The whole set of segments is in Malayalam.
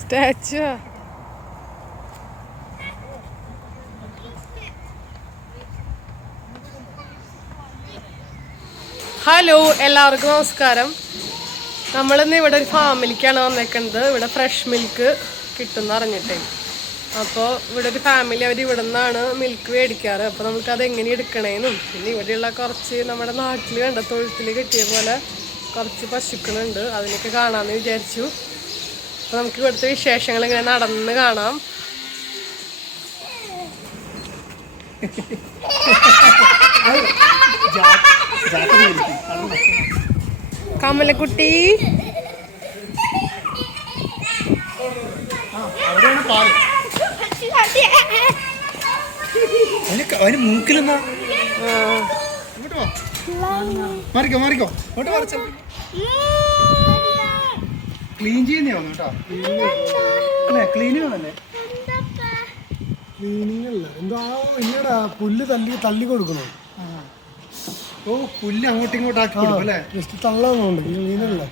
സ്റ്റാച്ചു. ഹലോ, എല്ലാവർക്കും നമസ്കാരം. നമ്മളിന്ന് ഇവിടെ ഒരു ഫാമിലിക്കാണ് വന്നേക്കുന്നത്. ഇവിടെ ഫ്രഷ് മിൽക്ക് കിട്ടുമെന്ന് അറിഞ്ഞിട്ടേ. അപ്പോൾ ഇവിടെ ഒരു ഫാമിലി അവർ ഇവിടെ നിന്നാണ് മിൽക്ക് മേടിക്കാറ്. അപ്പോൾ നമുക്കത് എങ്ങനെ എടുക്കണേന്നും പിന്നെ ഇവിടെയുള്ള കുറച്ച് നമ്മുടെ നാട്ടിൽ കണ്ട തൊഴുത്തിൽ കിട്ടിയ പോലെ കുറച്ച് പശുക്കളുണ്ട്, അതിനൊക്കെ കാണാമെന്ന് വിചാരിച്ചു. അപ്പോൾ നമുക്ക് ഇവിടുത്തെ വിശേഷങ്ങൾ ഇങ്ങനെ നടന്ന് കാണാം. കമലക്കുട്ടി, മൂക്കിലെന്നാ മാറിക്കോ മാറിക്കോ ക്ലീൻ ചെയ്യുന്നതാണോ കേട്ടോ? അല്ലേ ക്ലീനിങ് ആണല്ലേ? ക്ലീനിങ് അല്ല, എന്താ ഇന്നടാ പുല്ല് തള്ളി കൊടുക്കണോ? ഓ, പുല്ല് അങ്ങോട്ടും ഇങ്ങോട്ടും ആക്കി കൊടുക്കും അല്ലേ? ജസ്റ്റ് തള്ളാന്നുണ്ട്, ക്ലീനല്ല.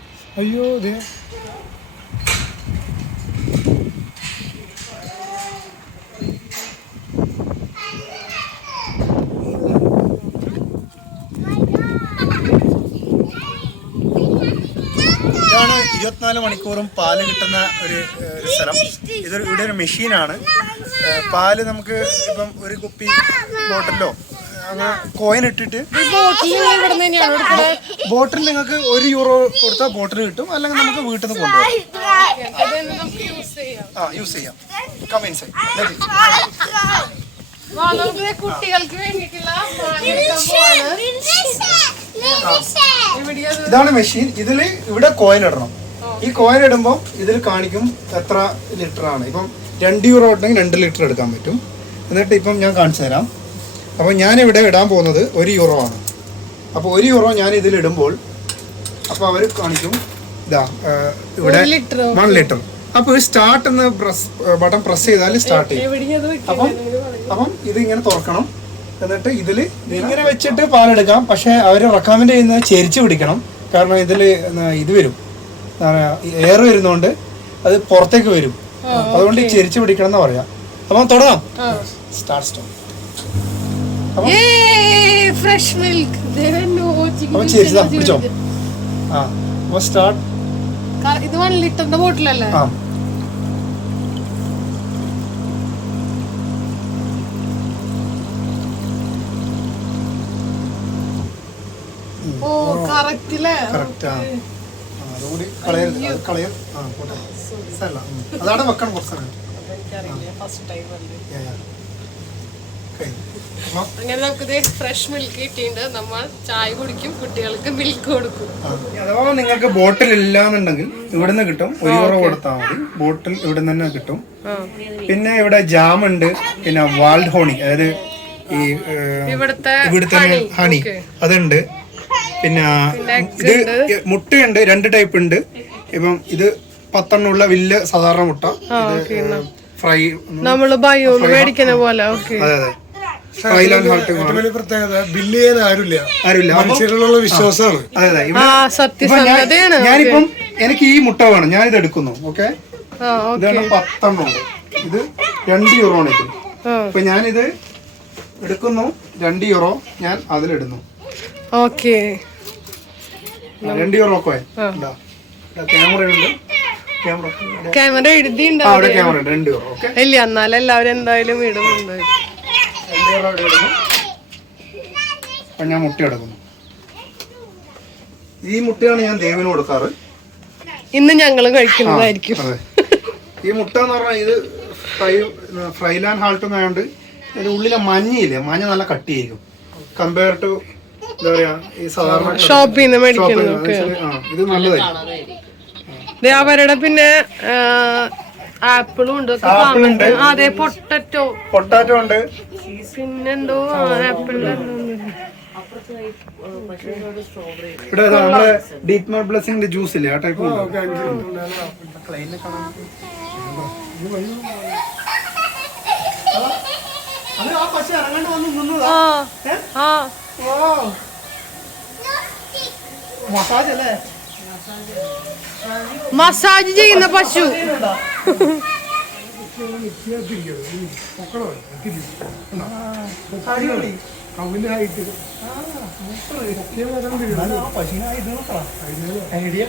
അയ്യോ ഇതേ ഇതാണ് 24 മണിക്കൂറും പാല് കിട്ടുന്ന ഒരു സ്ഥലം. ഇവിടെ ഒരു മെഷീനാണ്. പാല് നമുക്ക് ഇപ്പം ഒരു കുപ്പി ബോട്ടിലോ അങ്ങനെ കോയിൻ ഇട്ടിട്ട് ബോട്ടിൽ നിങ്ങൾക്ക് €1 കൊടുത്താൽ ബോട്ടിൽ കിട്ടും. അല്ലെങ്കിൽ നമുക്ക് വീട്ടിൽ നിന്ന് കൊണ്ടുപോകാം. യൂസ് ചെയ്യാം. കുട്ടികൾക്ക് വേണ്ടിയിട്ടുള്ള ഇതാണ് മെഷീൻ. ഇതിൽ ഇവിടെ കോയിൻ ഇടണം. ഈ കോയിൻ ഇടുമ്പോൾ ഇതിൽ കാണിക്കും എത്ര ലിറ്റർ ആണ്. ഇപ്പം €2 ഉണ്ടെങ്കിൽ 2 ലിറ്റർ എടുക്കാൻ പറ്റും. എന്നിട്ട് ഇപ്പം ഞാൻ കാണിച്ചു തരാം. അപ്പോൾ ഞാനിവിടെ ഇടാൻ പോകുന്നത് €1 ആണ്. അപ്പോൾ €1 ഞാൻ ഇതിൽ ഇടുമ്പോൾ അപ്പോൾ അവർ കാണിക്കും ഇതാ ഇവിടെ 1 ലിറ്റർ. അപ്പോൾ സ്റ്റാർട്ട് എന്ന് ബട്ടൺ പ്രസ് ചെയ്താൽ സ്റ്റാർട്ട് ചെയ്യും. അപ്പം ഇതിങ്ങനെ തുറക്കണം. എന്നിട്ട് ഇതിൽ ഇങ്ങനെ വെച്ചിട്ട് പാലെടുക്കാം. പക്ഷേ അവർ റെക്കമെൻഡ് ചെയ്യുന്നത് ചെരിച്ച് പിടിക്കണം. കാരണം ഇതിൽ ഇത് വരും, എയർ വരുന്നതുകൊണ്ട് അത് പുറത്തേക്ക് വരും. അതുകൊണ്ട് ചെരിച്ച് പിടിക്കണം എന്ന് പറയാം. അപ്പം തുടങ്ങാം. സ്റ്റാർട്ട്. ഫ്രഷ് മിൽക്ക് പിടിച്ചോ. ആ അപ്പോൾ സ്റ്റാർട്ട്. ഇത് 1 ലിറ്ററിന്റെ ബോട്ടിലല്ലേ? ആ ഓ കറക്റ്റ്. അതുകൂടി കളയൽ. അതാണ് വെക്കണം കുറച്ച് സമയം. അങ്ങനെ നമുക്ക് ഫ്രഷ് മിൽക്ക് കിട്ടിയിട്ടുണ്ട്. നമ്മൾ ചായ കുടിക്കും, കുട്ടികൾക്ക് മിൽക്ക് കൊടുക്കും. അഥവാ നിങ്ങൾക്ക് ബോട്ടിൽ ഇല്ലാന്നുണ്ടെങ്കിൽ ഇവിടുന്ന് കിട്ടും. €1 കൊടുത്താൽ മതി. ബോട്ടിൽ ഇവിടെ തന്നെ കിട്ടും. പിന്നെ ഇവിടെ ജാം ഉണ്ട്. പിന്നെ വാൾഡ് ഹോണി, അതായത് ഈ ഇവിടുത്തെ ഹണി അതുണ്ട്. പിന്നെ ഇത് മുട്ടയുണ്ട്, 2 ടൈപ്പ് ഉണ്ട്. ഇപ്പം ഇത് 10 ഉള്ള വലിയ സാധാരണ മുട്ട. ഫ്രൈ നമ്മള് ബയോന്ന് മേടിക്കുന്ന പോലെ. അതെ അതെ. പ്രത്യേകത ബില്ല് ചെയ്യാൻ ആരുമില്ല. മനുഷ്യരിലുള്ള വിശ്വാസമാണ്. അതെ അതെ. ഞാനിപ്പം എനിക്ക് ഈ മുട്ട വേണം, ഞാൻ ഇത് എടുക്കുന്നു. ഓക്കെ, ഇതാണ് 10 ഉണ്ട്. ഇത് €2 ആണ്. ഇത് ഇപ്പൊ ഞാനിത് എടുക്കുന്നു. €2 ഞാൻ അതിലിടുന്നു. Okay, €2 coin. ക്യാമറയുണ്ട്. ക്യാമറ എഴുതിണ്ട് അവിടെ. ക്യാമറ ഉണ്ട്. €2. ഓക്കെ ഇല്ല, എന്നാലും എല്ലാവരും എന്തായാലും ഇടുന്നുണ്ട്. €2 എടുക്കുന്നു. അപ്പൊ ഞാൻ മുട്ട എടുക്കുന്നു. ഈ മുട്ടയാണ് ഞാൻ ദേവിന് കൊടുക്കാറ്. ഇന്ന് ഞങ്ങളും കഴിക്കുന്നതായിരിക്കും. അതെ, ഈ മുട്ട എന്ന് പറഞ്ഞാൽ ഇത് ഫ്രൈലാൻ ഹാൾട്ട് ആയതുകൊണ്ട് അതിന്റെ ഉള്ളിലെ മഞ്ഞയില്ലേ, മഞ്ഞ നല്ല കട്ടിയായിരിക്കും കമ്പയർ ടു എന്താ പറയാ ഈ സാധാരണ ഷോപ്പിൽ നിന്ന് മേടിക്കുന്നത്. ഇത് നല്ലതായിരിക്കും. അവരുടെ പിന്നെ ആപ്പിളും ഉണ്ട്. അതെ, പൊട്ടാറ്റോ ഉണ്ട്. പിന്നെന്തോ ആപ്പിളിന്റെ ഇവിടെ നമ്മുടെ ഡീപ് മഡ് ബ്ലെസ്സിംഗിന്റെ ജ്യൂസ് ഇല്ലേ, ആ ടൈപ്പ്. മസാജ് അല്ലേ? മസാജ് ചെയ്യുന്ന പശു. ഐഡിയ.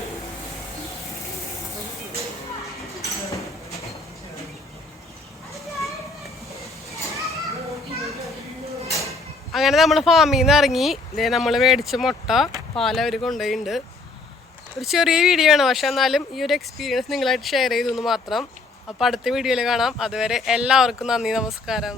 അങ്ങനെ നമ്മൾ ഫാമിൽ നിന്ന് ഇറങ്ങി. നമ്മൾ മേടിച്ച മുട്ട പാൽ അവർ കൊണ്ടുപോയിട്ടുണ്ട്. ഒരു ചെറിയ വീഡിയോ ആണ്, പക്ഷെ എന്നാലും ഈ ഒരു എക്സ്പീരിയൻസ് നിങ്ങളായിട്ട് ഷെയർ ചെയ്തു എന്ന് മാത്രം. അപ്പോൾ അടുത്ത വീഡിയോയിൽ കാണാം. അതുവരെ എല്ലാവർക്കും നന്ദി, നമസ്കാരം.